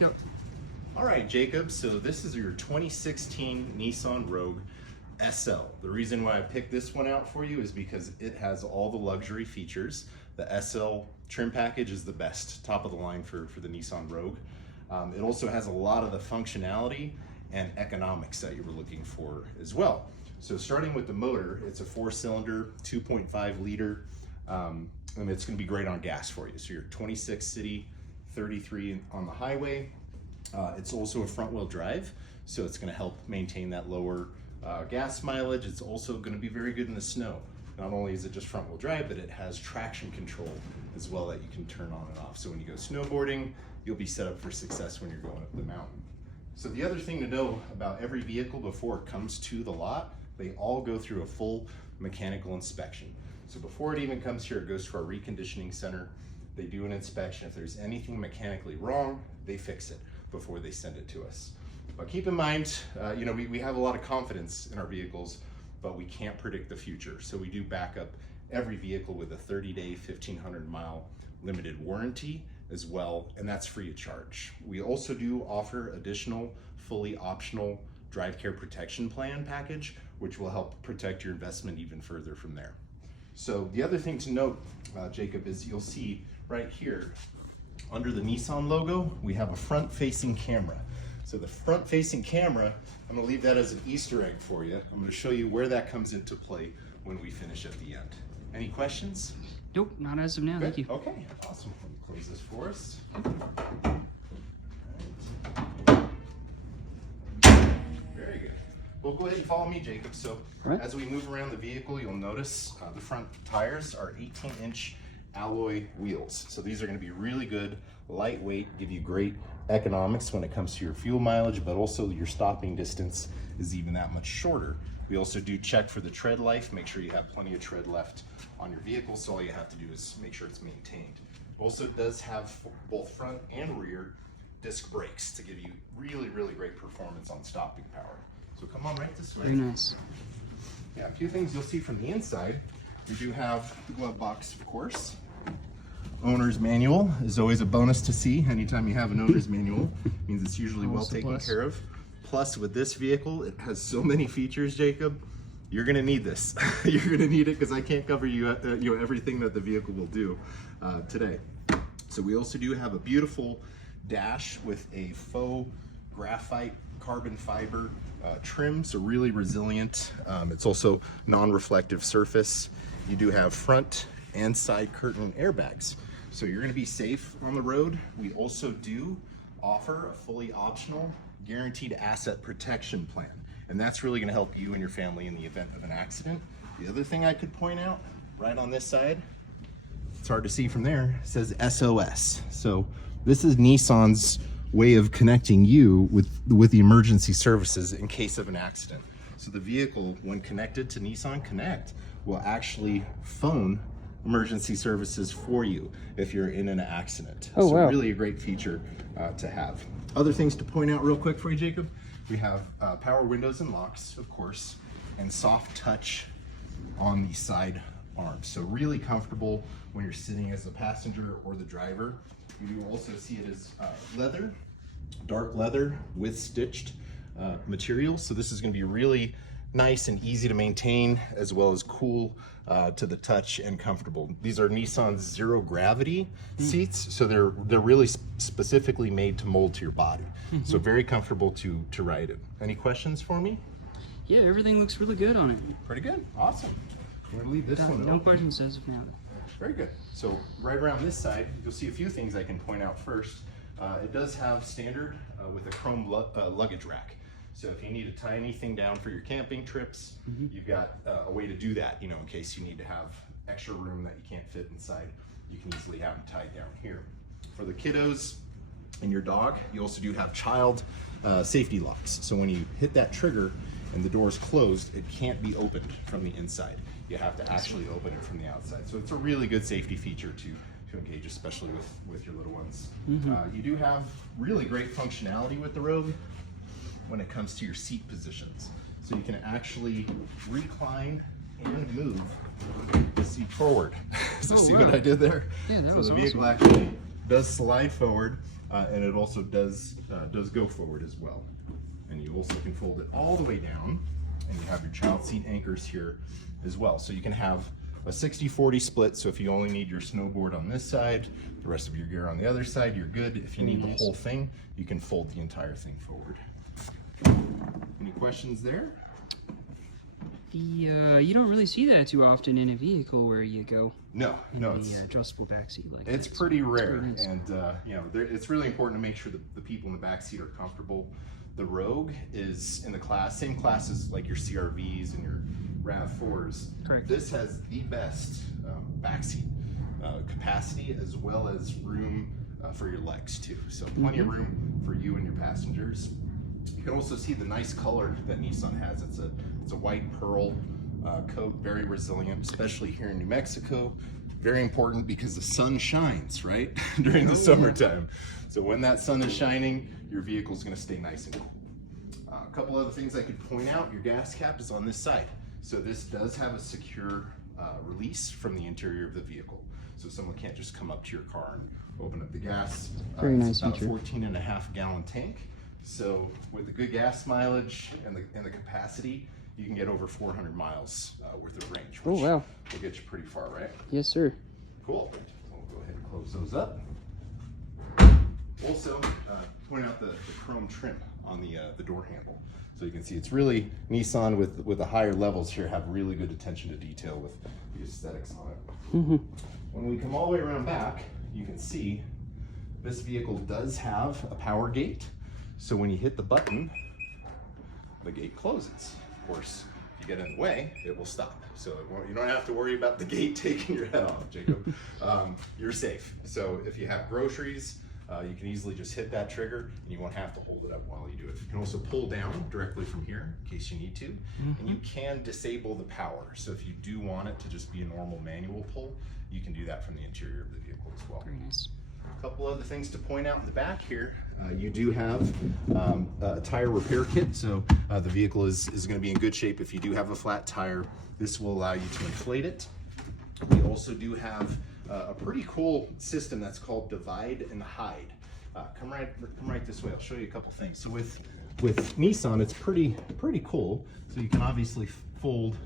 you go. All right, Jacob, so this is your 2016 Nissan Rogue SL. The reason why I picked this one out for you is because it has all the luxury features. The SL trim package is the best, top of the line for the Nissan Rogue. It also has a lot of the functionality and economics that you were looking for as well. So starting with the motor, it's a 4-cylinder, 2.5 liter, and it's gonna be great on gas for you. So you're 26 city, 33 on the highway. It's also a front wheel drive, so it's gonna help maintain that lower gas mileage. It's also gonna be very good in the snow. Not only is it just front wheel drive, but it has traction control as well that you can turn on and off. So when you go snowboarding, you'll be set up for success when you're going up the mountain. So the other thing to know about every vehicle before it comes to the lot, they all go through a full mechanical inspection. So before it even comes here, it goes to our reconditioning center. They do an inspection. If there's anything mechanically wrong, they fix it before they send it to us. But keep in mind, you know, we have a lot of confidence in our vehicles, but we can't predict the future. So we do back up every vehicle with a 30-day, 1,500-mile limited warranty as well, and that's free of charge. We also do offer additional fully optional drive care protection plan package, which will help protect your investment even further from there. So the other thing to note, Jacob, is you'll see right here under the Nissan logo, we have a front-facing camera. So the front-facing camera, I'm gonna leave that as an Easter egg for you. I'm gonna show you where that comes into play when we finish at the end. Any questions? Nope, not as of now. Good. Thank you. Okay, awesome. Let me close this for us. Very good. Well, go ahead and follow me, Jacob. So as we move around the vehicle, you'll notice the front tires are 18-inch alloy wheels. So these are going to be really good, lightweight, give you great economics when it comes to your fuel mileage, but also your stopping distance is even that much shorter. We also do check for the tread life, make sure you have plenty of tread left on your vehicle, so all you have to do is make sure it's maintained. Also does have both front and rear disc brakes to give you really, really great performance on stopping power. So come on right this way. Very nice. Yeah, a few things you'll see from the inside. We do have the glove box, of course. Owner's manual is always a bonus to see. Anytime you have an owner's manual, means it's usually well taken care of. Plus, with this vehicle, it has so many features, Jacob. You're gonna need this. You're gonna need it because I can't cover you everything that the vehicle will do today. So we also do have a beautiful dash with a faux graphite carbon fiber trim, so really resilient. It's also non-reflective surface. You do have front and side curtain airbags, so you're going to be safe on the road. We also do offer a fully optional guaranteed asset protection plan, and that's really going to help you and your family in the event of an accident. The other thing I could point out right on this side, it's hard to see from there, says SOS. So this is Nissan's way of connecting you with the emergency services in case of an accident. So the vehicle, when connected to Nissan Connect, will actually phone emergency services for you if you're in an accident. Oh, so wow. Really a great feature to have. Other things to point out real quick for you, Jacob, we have power windows and locks, of course, and soft touch on the side arms. So really comfortable when you're sitting as the passenger or the driver. You do also see it as leather, dark leather with stitched material. So this is going to be really nice and easy to maintain, as well as cool to the touch and comfortable. These are Nissan's zero gravity seats, so they're really specifically made to mold to your body. So very comfortable to ride in. Any questions for me? Yeah, everything looks really good on it. Pretty good. Awesome. I'm gonna leave this one No open. questions as of now. Very good. So right around this side, you'll see a few things I can point out first. It does have standard with a chrome luggage rack. So if you need to tie anything down for your camping trips, you've got a way to do that, you know, in case you need to have extra room that you can't fit inside, you can easily have them tied down here. For the kiddos and your dog, you also do have child safety locks. So when you hit that trigger and the door is closed, it can't be opened from the inside. You have to actually open it from the outside. So it's a really good safety feature to engage, especially with your little ones. You do have really great functionality with the Rogue when it comes to your seat positions. So you can actually recline and move the seat forward. So see what I did there? Yeah, that so was the vehicle awesome. actually does slide forward. and it also does go forward as well. And you also can fold it all the way down, and you have your child seat anchors here as well. So you can have a 60-40 split, so if you only need your snowboard on this side, the rest of your gear on the other side, you're good. If you need the whole thing, you can fold the entire thing forward. Any questions there? You don't really see that too often in a vehicle where you go. No, it's adjustable backseat like it's that. pretty rare, nice. and you know, it's really important to make sure that the people in the back seat are comfortable. The Rogue is in the same class as like your CRVs and your RAV4s. Correct. This has the best backseat capacity as well as room for your legs too. So plenty of room for you and your passengers. You can also see the nice color that Nissan has. It's a white pearl coat, very resilient, especially here in New Mexico. Very important because the sun shines, right, during the summertime. So when that sun is shining, your vehicle is going to stay nice and cool. A couple other things I could point out, your gas cap is on this side. So this does have a secure release from the interior of the vehicle. So someone can't just come up to your car and open up the gas. Very nice it's about feature. 14.5 gallon tank. So with the good gas mileage and the capacity, you can get over 400 miles worth of range, which wow. will get you pretty far, right? Yes, sir. Cool. We'll go ahead and close those up. Also, point out the chrome trim on the door handle. So you can see it's really Nissan with the higher levels here have really good attention to detail with the aesthetics on it. When we come all the way around back, you can see this vehicle does have a power gate. So when you hit the button, the gate closes. Of course, if you get in the way, it will stop. So you don't have to worry about the gate taking your head off, Jacob. You're safe. So if you have groceries, you can easily just hit that trigger and you won't have to hold it up while you do it. You can also pull down directly from here in case you need to. And you can disable the power. So if you do want it to just be a normal manual pull, you can do that from the interior of the vehicle as well. Very nice. A couple other things to point out in the back here. You do have a tire repair kit, so the vehicle is going to be in good shape. If you do have a flat tire, this will allow you to inflate it. We also do have a pretty cool system that's called divide and hide. Come right this way. I'll show you a couple things. So with Nissan, it's pretty cool. So you can obviously fold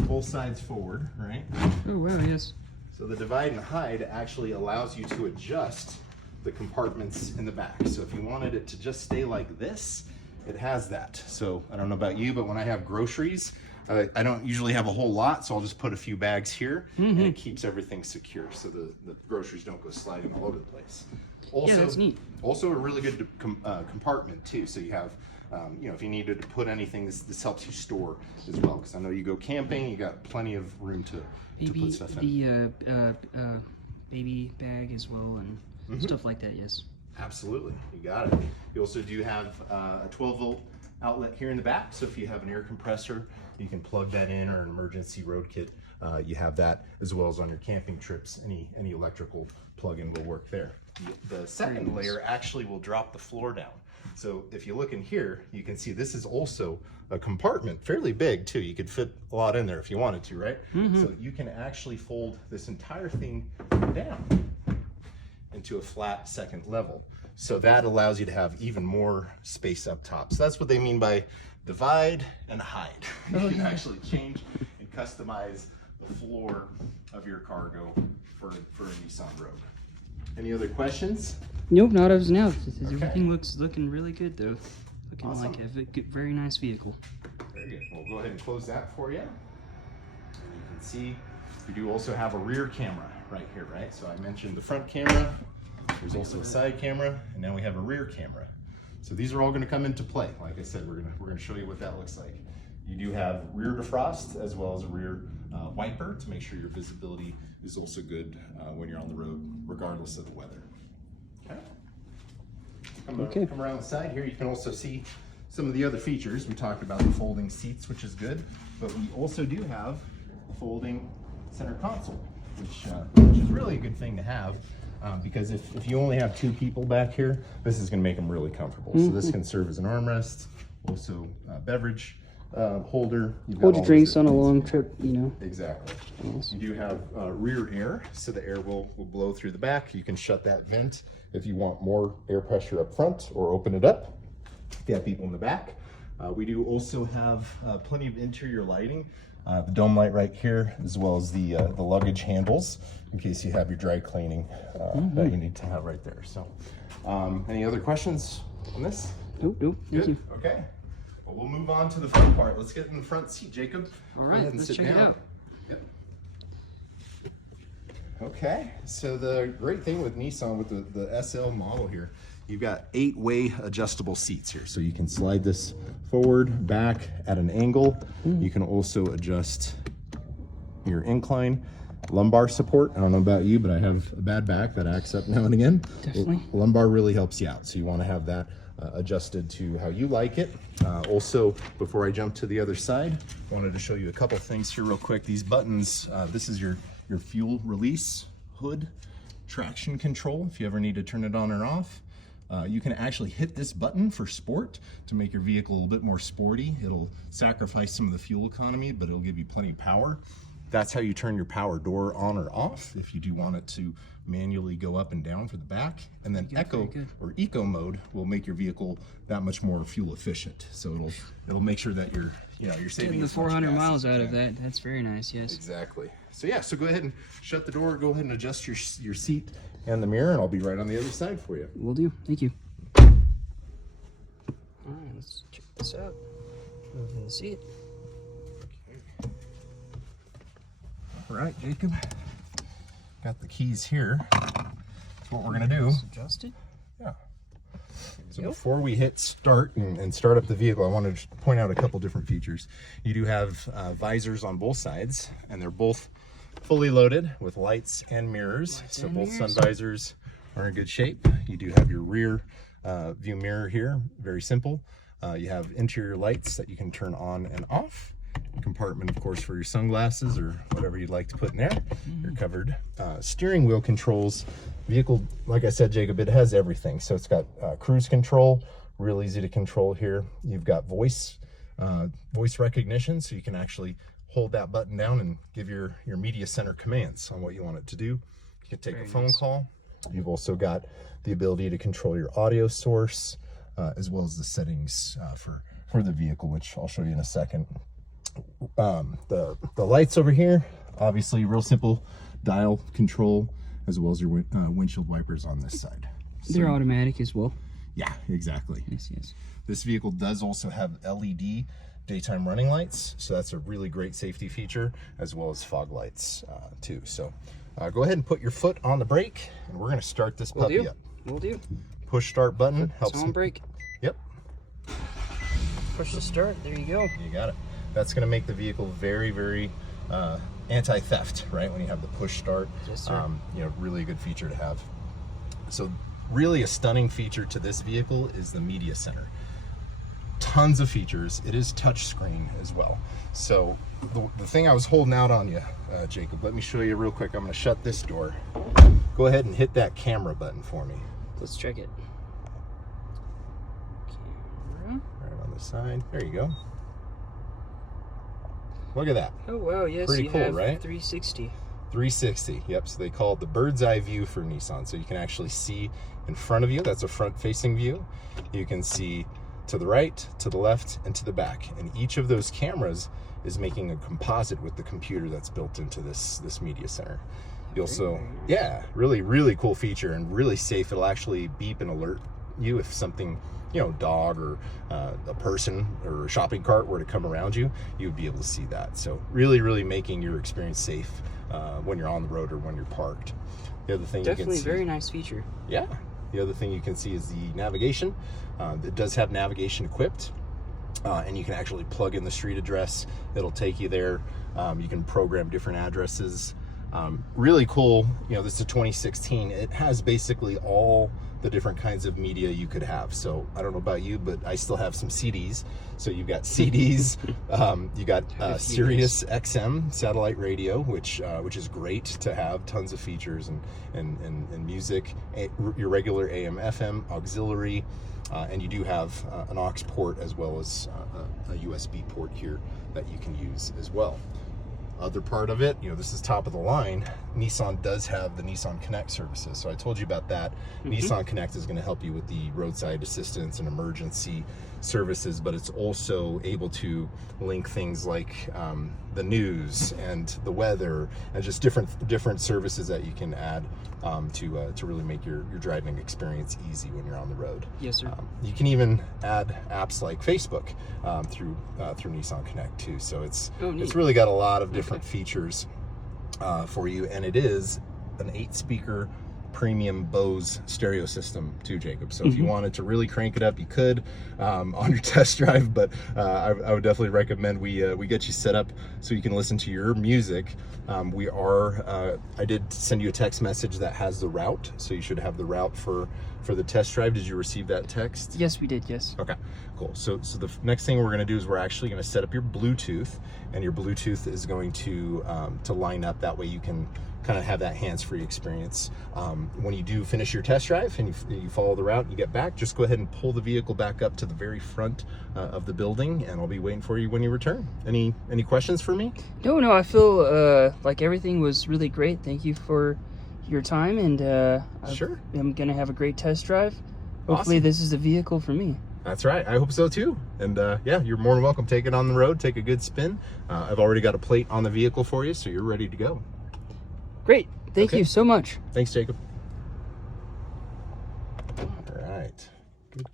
both sides forward, right? Oh wow, yes. So the divide and hide actually allows you to adjust the compartments in the back. So if you wanted it to just stay like this, it has that. So I don't know about you, but when I have groceries, I don't usually have a whole lot, so I'll just put a few bags here, and it keeps everything secure so the groceries don't go sliding all over the place. Also, Yeah, that's neat. Also a really good compartment too. So you have, you know, if you needed to put anything, this helps you store as well. Because I know you go camping, you got plenty of room to put stuff in. The baby bag as well and stuff like that. Yes. Absolutely, you got it. You also do have a 12-volt outlet here in the back. So if you have an air compressor, you can plug that in, or an emergency road kit. You have that, as well as on your camping trips. Any electrical plug-in will work there. The second layer actually will drop the floor down. So if you look in here, you can see this is also a compartment, fairly big too. You could fit a lot in there if you wanted to, right? So you can actually fold this entire thing down into a flat second level. So that allows you to have even more space up top. So that's what they mean by divide and hide. You can actually change and customize the floor of your cargo for a Nissan Rogue. Any other questions? Nope, not as of now. Everything looking really good though. Looking Awesome. like a very nice vehicle. Very good. We'll go ahead and close that for you. And you can see we do also have a rear camera right here, right? So I mentioned the front camera. There's also a side camera, and now we have a rear camera. So these are all going to come into play. Like I said, we're going to show you what that looks like. You do have rear defrost as well as a rear wiper to make sure your visibility is also good when you're on the road, regardless of the weather. Okay. Come around the side here. You can also see some of the other features. We talked about the folding seats, which is good, but we also do have a folding center console, which is really a good thing to have. Because if you only have two people back here, this is going to make them really comfortable. So this can serve as an armrest, also beverage holder. Hold your drinks on a long trip, you know. Exactly. Yes. You do have rear air, so the air will blow through the back. You can shut that vent if you want more air pressure up front, or open it up if you have people in the back. We do also have plenty of interior lighting. The dome light right here, as well as the luggage handles, in case you have your dry cleaning that you need to have right there. So, any other questions on this? Nope, thank you. Okay. Well, we'll move on to the front part. Let's get in the front seat, Jacob. All right, let's check it out. Yep. Okay, so the great thing with Nissan, with the SL model here, you've got 8-way adjustable seats here. So you can slide this forward, back at an angle. You can also adjust your incline. Lumbar support, I don't know about you, but I have a bad back that acts up now and again. Definitely. Lumbar really helps you out, so you want to have that adjusted to how you like it. Also, before I jump to the other side, I wanted to show you a couple things here real quick. These buttons, this is your fuel release hood traction control, if you ever need to turn it on or off. You can actually hit this button for sport to make your vehicle a little bit more sporty. It'll sacrifice some of the fuel economy, but it'll give you plenty of power. That's how you turn your power door on or off if you do want it to manually go up and down for the back. And then Eco or Eco mode will make your vehicle that much more fuel efficient. So it'll make sure that you're saving the 400 miles out of that. That's very nice. Yes. Exactly. So yeah, so go ahead and shut the door. Go ahead and adjust your seat and the mirror, and I'll be right on the other side for you. Will do. Thank you. All right, let's check this out. Move in the seat. All right, Jacob. Got the keys here. That's what we're gonna do. Adjusted. Yeah. So before we hit start and start up the vehicle, I wanted to point out a couple different features. You do have visors on both sides, and they're both fully loaded with lights and mirrors. So both sun visors are in good shape. You do have your rear view mirror here, very simple. You have interior lights that you can turn on and off. Compartment, of course, for your sunglasses or whatever you'd like to put in there. You're covered. Steering wheel controls. Vehicle, like I said, Jacob, it has everything. So it's got cruise control, real easy to control here. You've got voice recognition, so you can actually hold that button down and give your media center commands on what you want it to do. You can take a phone call. You've also got the ability to control your audio source, as well as the settings for the vehicle, which I'll show you in a second. The lights over here, obviously real simple dial control, as well as your windshield wipers on this side. So, they're automatic as well. Yeah, exactly. Yes. This vehicle does also have LED daytime running lights, so that's a really great safety feature, as well as fog lights too. So go ahead and put your foot on the brake, and we're going to start this puppy up. Will do. Push start button helps. On brake. Yep. Push the start. There you go. You got it. That's going to make the vehicle very, very anti-theft, right? When you have the push start, yes, sir. Really a good feature to have. So really a stunning feature to this vehicle is the media center. Tons of features. It is touchscreen as well. So the thing I was holding out on you, Jacob, let me show you real quick. I'm going to shut this door. Go ahead and hit that camera button for me. Let's check it. Camera. Right on the side. There you go. Look at that. Oh wow, yes, pretty cool, have right? 360. 360. Yep. So they call it the bird's eye view for Nissan. So you can actually see in front of you. That's a front-facing view. You can see to the right, to the left, and to the back. And each of those cameras is making a composite with the computer that's built into this media center. You also, yeah, really cool feature and really safe. It'll actually beep and alert you if something, dog or a person or a shopping cart were to come around you, you would be able to see that. So really making your experience safe when you're on the road or when you're parked. The other thing definitely you can see, very nice feature. Yeah. The other thing you can see is the navigation. It does have navigation equipped, and you can actually plug in the street address. It'll take you there. You can program different addresses. Really cool. This is a 2016. It has basically all the different kinds of media you could have. So I don't know about you, but I still have some CDs. So you've got CDs, you got Sirius XM satellite radio, which is great to have. Tons of features and music. Your regular AM/FM auxiliary. And you do have an aux port as well as a USB port here that you can use as well. Other part of it, this is top of the line. Nissan does have the Nissan Connect services. So I told you about that. Nissan Connect is going to help you with the roadside assistance and emergency services, but it's also able to link things like the news and the weather and just different services that you can add to really make your driving experience easy when you're on the road. Yes, sir. You can even add apps like Facebook through Nissan Connect too. So it's really got a lot of different features for you, and it is an 8-speaker premium Bose stereo system too, Jacob. So if you wanted to really crank it up, you could on your test drive, but I would definitely recommend we get you set up so you can listen to your music. I did send you a text message that has the route, so you should have the route for the test drive. Did you receive that text? Yes, we did. Yes. Okay, cool. So the next thing we're going to do is we're actually going to set up your Bluetooth, and your Bluetooth is going to line up. That way you can kind of have that hands-free experience. When you do finish your test drive and you follow the route and you get back, just go ahead and pull the vehicle back up to the very front of the building, and I'll be waiting for you when you return. Any questions for me? No, I feel like everything was really great. Thank you for your time, and Sure. I'm gonna have a great test drive. Hopefully this is the vehicle for me. That's right. I hope so too. And yeah, you're more than welcome. Take it on the road, take a good spin. I've already got a plate on the vehicle for you, so you're ready to go. Great. Thank you so much. Thanks, Jacob. All right. Good.